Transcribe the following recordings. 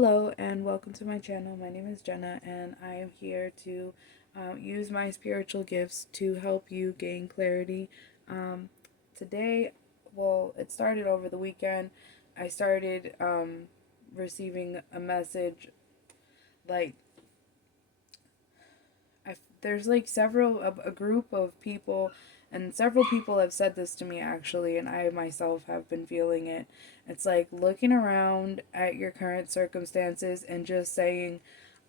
Hello and welcome to my channel. My name is Jenna and I am here to use my spiritual gifts to help you gain clarity. Um, Today, well, it started over the weekend. I started receiving a message like there's like a group of people, and several people have said this to me actually, and I myself have been feeling it. It's like looking around at your current circumstances and just saying,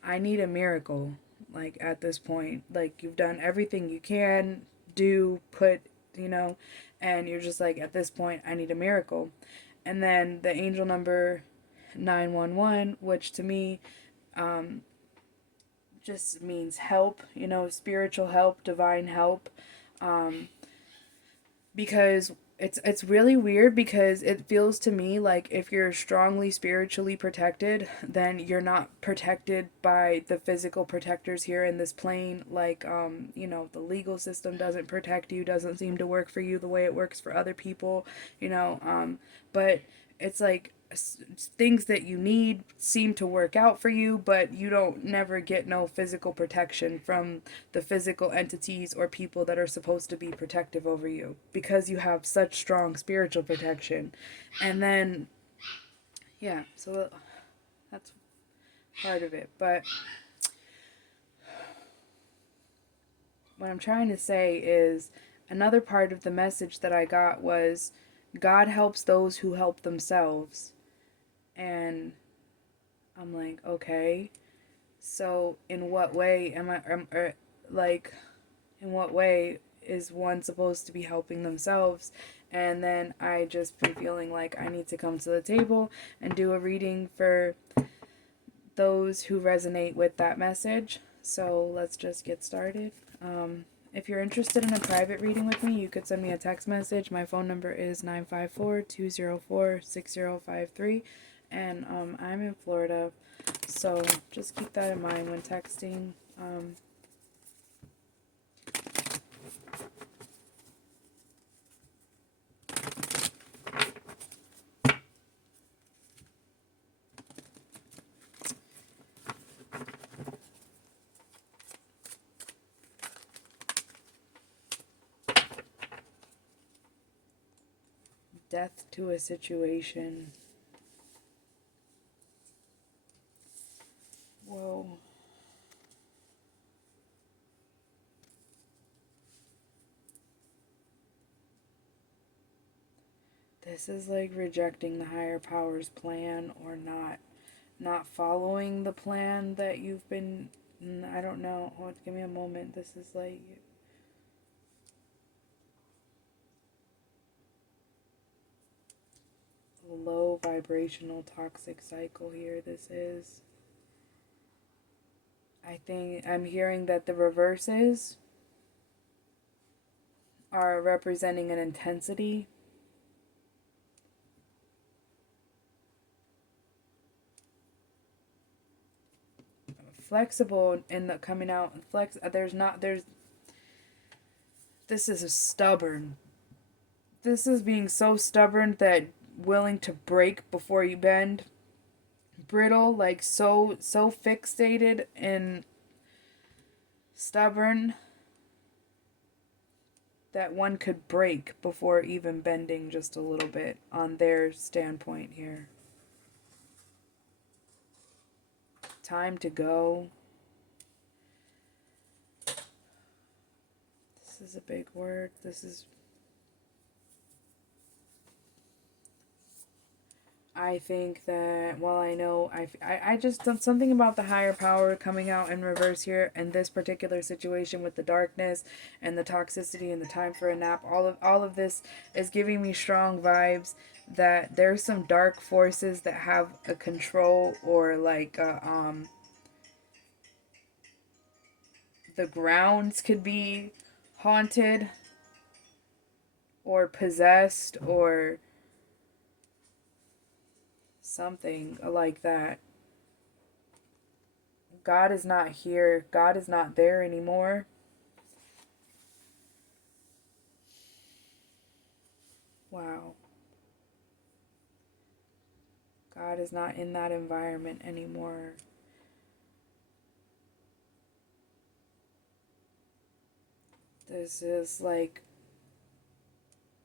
I need a miracle. Like at this point, like you've done everything you can do, you know, and you're just like, at this point, I need a miracle. And then the angel number 911, which to me, um, just means help, spiritual help, divine help. Um, because it's really weird because it feels to me like if you're strongly spiritually protected, then you're not protected by the physical protectors here in this plane. Like the legal system doesn't protect you, doesn't seem to work for you the way it works for other people, but it's like things that you need seem to work out for you, but you don't never get no physical protection from the physical entities or people that are supposed to be protective over you because you have such strong spiritual protection. And then yeah, so that's part of it. But what I'm trying to say is another part of the message that I got was God helps those who help themselves. And I'm like, okay, so in what way like, in what way is one supposed to be helping themselves? And then I just been feeling like I need to come to the table and do a reading for those who resonate with that message. So let's just get started. If you're interested in a private reading with me, you could send me a text message. My phone number is 954-204-6053, and I'm in Florida, so just keep that in mind when texting. Death to a situation. Whoa. This is like rejecting the higher power's plan, or not following the plan that you've been. I don't know. Hold, give me a moment. This is like low vibrational toxic cycle here. This is. I think I'm hearing that the reverses are representing an intensity. Flexible in the coming out. There's. This is stubborn. This is being so stubborn that willing to break before you bend. Brittle, like so fixated and stubborn that one could break before even bending just a little bit on their standpoint here. Time to go. This is a big word. This is, I think that, well, I know, I just done something about the higher power coming out in reverse here in this particular situation with the darkness and the toxicity and the time for a nap. All of this is giving me strong vibes that there's some dark forces that have a control, or like the grounds could be haunted or possessed or something like that. God is not here. God is not there anymore. Wow. God is not in that environment anymore. This is like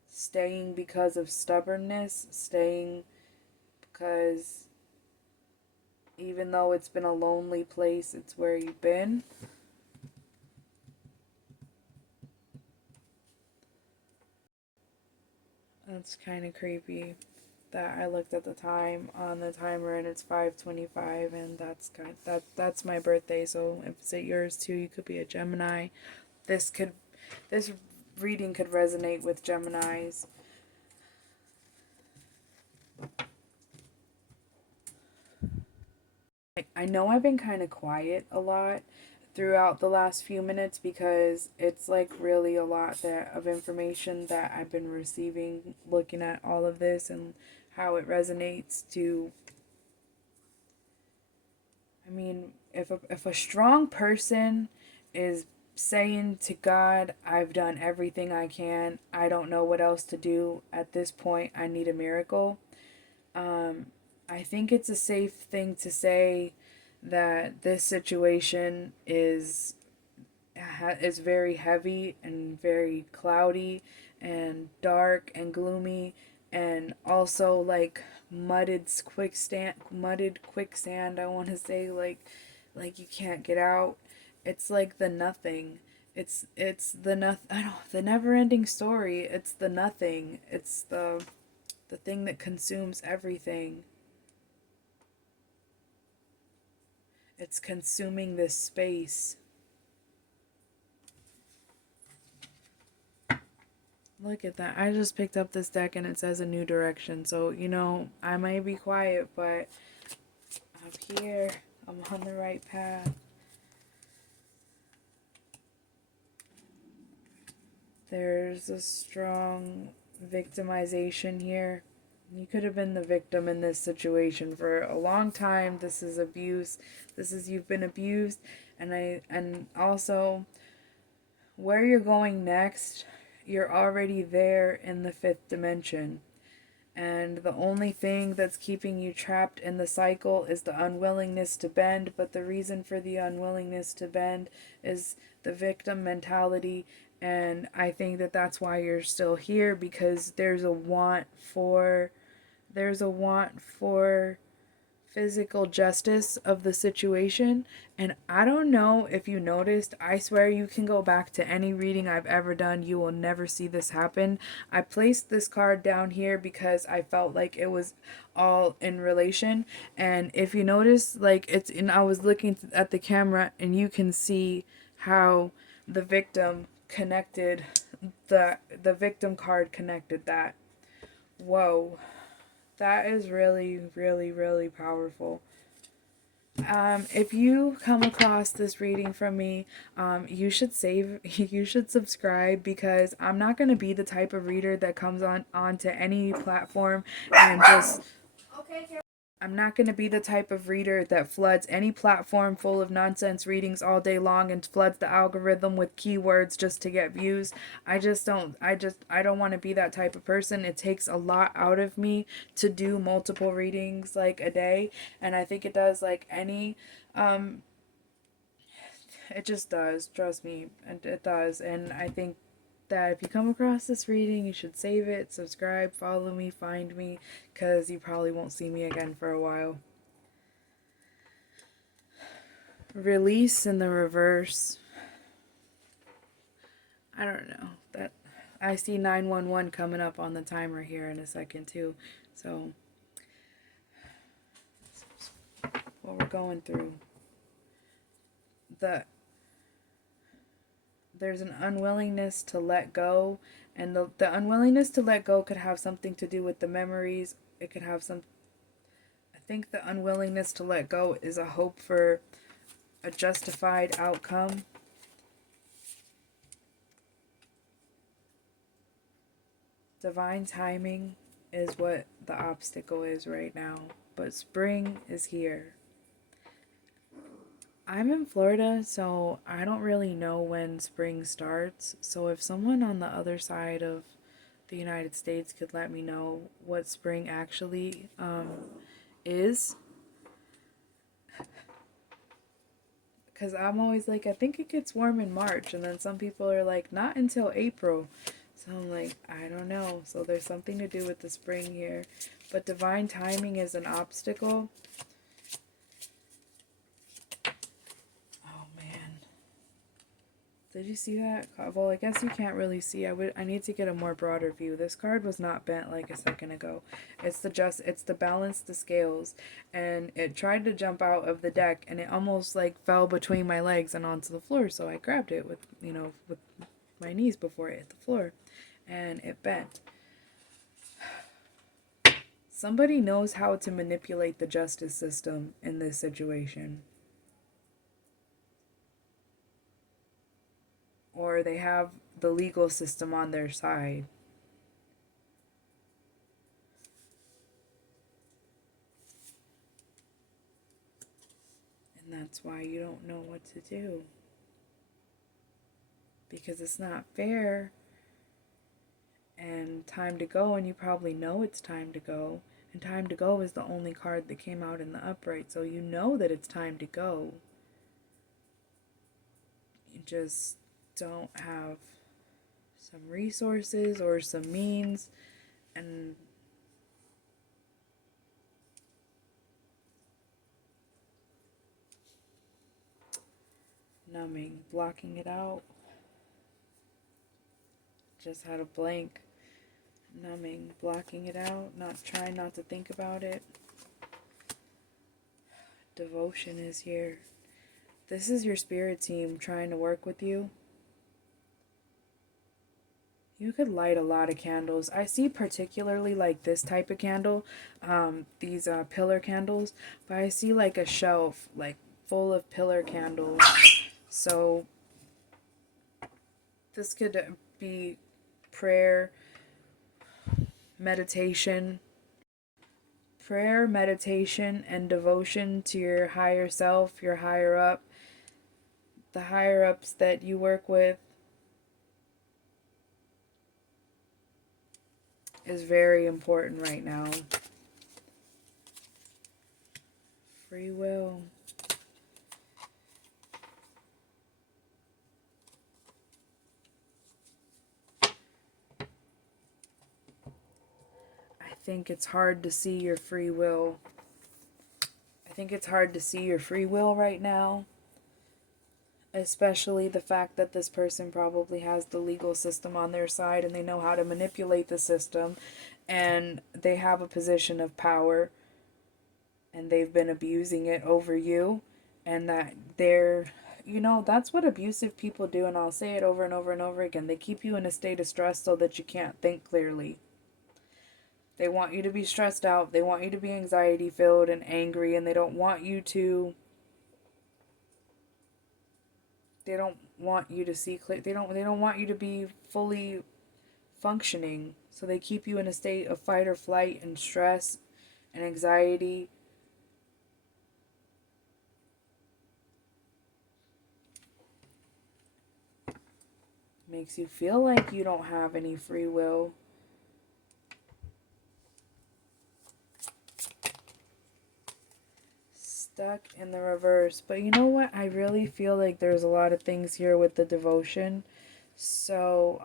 staying because of stubbornness, staying because even though it's been a lonely place, it's where you've been. That's kind of creepy that I looked at the time on the timer and it's 5:25 and that's my birthday. So if it's at yours too, you could be a Gemini. This could this reading could resonate with Geminis. I know I've been kind of quiet a lot throughout the last few minutes because it's like really a lot of information that I've been receiving looking at all of this and how it resonates to. I mean, if a strong person is saying to God, I've done everything I can, I don't know what else to do at this point, I need a miracle. I think it's a safe thing to say that this situation is very heavy and very cloudy and dark and gloomy and also like mudded quicksand, I want to say, like you can't get out. It's like the nothing. It's the nothing. I don't, the never ending story. It's the nothing. It's the thing that consumes everything. It's consuming this space. Look at that. I just picked up this deck and it says a new direction. So, you know, I might be quiet, but up here, I'm on the right path. There's a strong victimization here. You could have been the victim in this situation for a long time. This is abuse. This is you've been abused, and also where you're going next, you're already there in the fifth dimension. And the only thing that's keeping you trapped in the cycle is the unwillingness to bend. But the reason for the unwillingness to bend is the victim mentality. And I think that that's why you're still here, because there's a want for physical justice of the situation. And I don't know if you noticed, I swear you can go back to any reading I've ever done, you will never see this happen. I placed this card down here because I felt like it was all in relation. And if you notice, like it's in, I was looking at the camera and you can see how the victim connected the victim card connected that. Whoa. That is really, really, really powerful. If you come across this reading from me, you should you should subscribe, because I'm not going to be the type of reader that comes onto any platform and just. I'm not going to be the type of reader that floods any platform full of nonsense readings all day long and floods the algorithm with keywords just to get views. I don't want to be that type of person. It takes a lot out of me to do multiple readings like a day, and I think it does like any it just does, trust me, and it does. And I think that if you come across this reading, you should save it, subscribe, follow me, find me, because you probably won't see me again for a while. Release in the reverse. I don't know. That I see 911 coming up on the timer here in a second too. So what we're going through. There's an unwillingness to let go, and the unwillingness to let go could have something to do with the memories. It could have some. I think the unwillingness to let go is a hope for a justified outcome. Divine timing is what the obstacle is right now, but spring is here. I'm in Florida, so I don't really know when spring starts. So if someone on the other side of the United States could let me know what spring actually is. Because I'm always like, I think it gets warm in March. And then some people are like, not until April. So I'm like, I don't know. So there's something to do with the spring here. But divine timing is an obstacle. Oh, man. Did you see that? Well, I guess you can't really see. I need to get a more broader view. This card was not bent like a second ago. It's the balance the scales, and it tried to jump out of the deck, and it almost like fell between my legs and onto the floor. So I grabbed it with with my knees before it hit the floor, and it bent. Somebody knows how to manipulate the justice system in this situation. Or they have the legal system on their side. And that's why you don't know what to do. Because it's not fair. And time to go, and you probably know it's time to go. And time to go is the only card that came out in the upright, so you know that it's time to go. You just don't have some resources or some means, and numbing, blocking it out. Just had a blank. Numbing, blocking it out, trying not to think about it. Devotion is here. This is your spirit team trying to work with you. You could light a lot of candles. I see particularly like this type of candle, these pillar candles, but I see like a shelf like full of pillar candles. So this could be prayer, meditation, and devotion to your higher self, your higher up, the higher ups that you work with is very important right now. Free will. I think it's hard to see your free will. I think it's hard to see your free will right now. Especially the fact that this person probably has the legal system on their side and they know how to manipulate the system and they have a position of power and they've been abusing it over you, and that that's what abusive people do, and I'll say it over and over and over again. They keep you in a state of stress so that you can't think clearly. They want you to be stressed out. They want you to be anxiety filled and angry, and they don't want you to see clear. They don't want you to be fully functioning. So they keep you in a state of fight or flight and stress and anxiety. Makes you feel like you don't have any free will. Stuck in the reverse. But you know what? I really feel like there's a lot of things here with the devotion. So,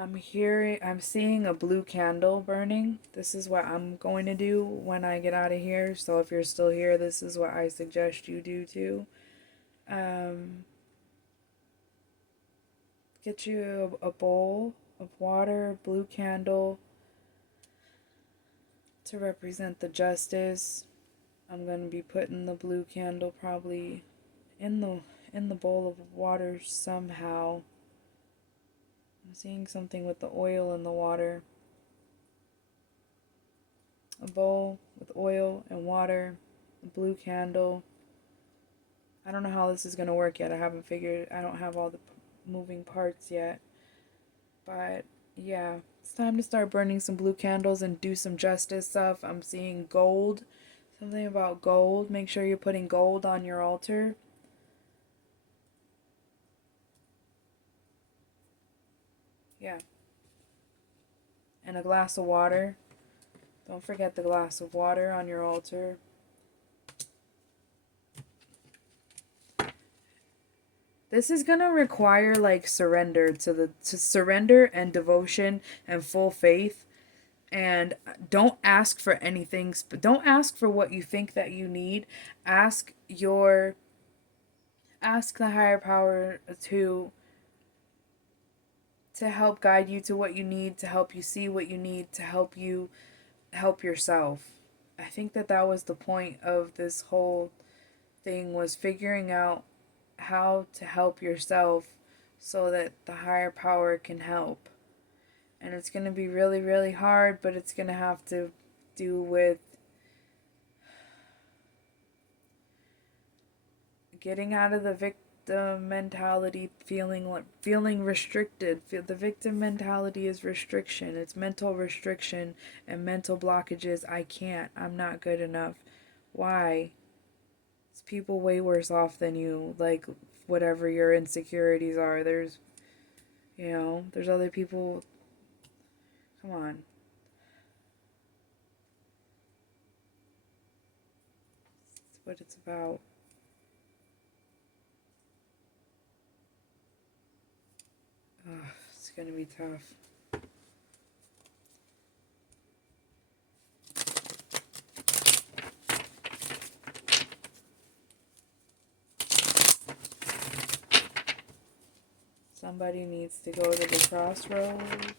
I'm seeing a blue candle burning. This is what I'm going to do when I get out of here. So if you're still here, this is what I suggest you do too. Get you a bowl of water, blue candle, to represent the justice. I'm going to be putting the blue candle probably in the bowl of water somehow. I'm seeing something with the oil in the water. A bowl with oil and water, a blue candle. I don't know how this is going to work yet. I don't have all the moving parts yet. But yeah, it's time to start burning some blue candles and do some justice stuff. I'm seeing gold. Something about gold. Make sure you're putting gold on your altar. Yeah. and a glass of water. Don't forget the glass of water on your altar. This is going to require like surrender and devotion and full faith. And don't ask for anything, but don't ask for what you think that you need. Ask your ask the higher power to help guide you to what you need, to help you see what you need, to help you help yourself. I think that that was the point of this whole thing, was figuring out how to help yourself so that the higher power can help. And it's going to be really, really hard, but it's going to have to do with getting out of the victim mentality, feeling restricted. The victim mentality is restriction. It's mental restriction and mental blockages. I can't. I'm not good enough. Why? It's people way worse off than you. Like, whatever your insecurities are, there's other people. Come on. That's what it's about. Ugh, it's gonna be tough. Somebody needs to go to the crossroads.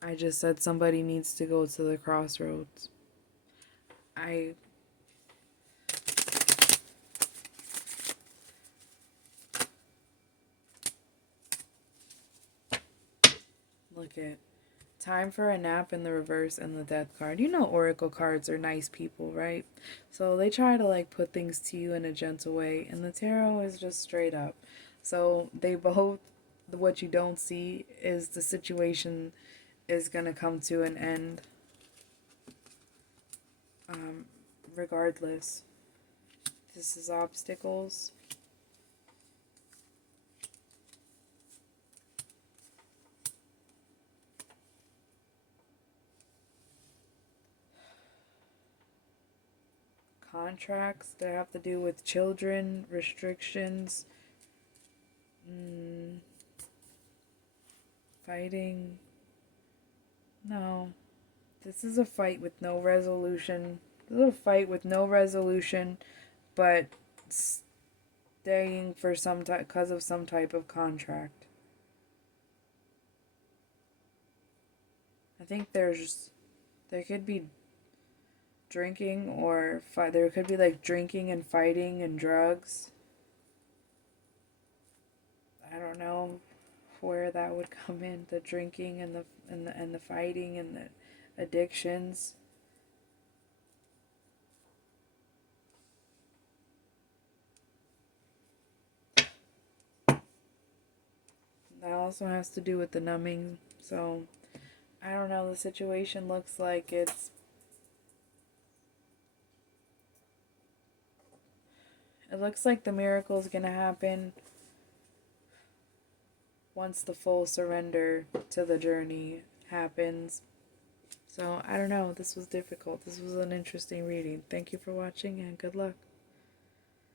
I just said somebody needs to go to the crossroads. Look at time for a nap in the reverse and the death card. You know oracle cards are nice people, right? So they try to like put things to you in a gentle way, and the tarot is just straight up. So they both, what you don't see is the situation is going to come to an end regardless. This is obstacles. Contracts that have to do with children, restrictions, fighting. No. This is a fight with no resolution. This is a fight with no resolution, but staying for some type, because of some type of contract. I think there could be drinking or there could be like drinking and fighting and drugs. I don't know where that would come in, the drinking and the fighting and the addictions. That also has to do with the numbing. So I don't know, the situation looks like it looks like the miracle is going to happen once the full surrender to the journey happens. So I don't know, this was difficult. This was an interesting reading. Thank you for watching and good luck.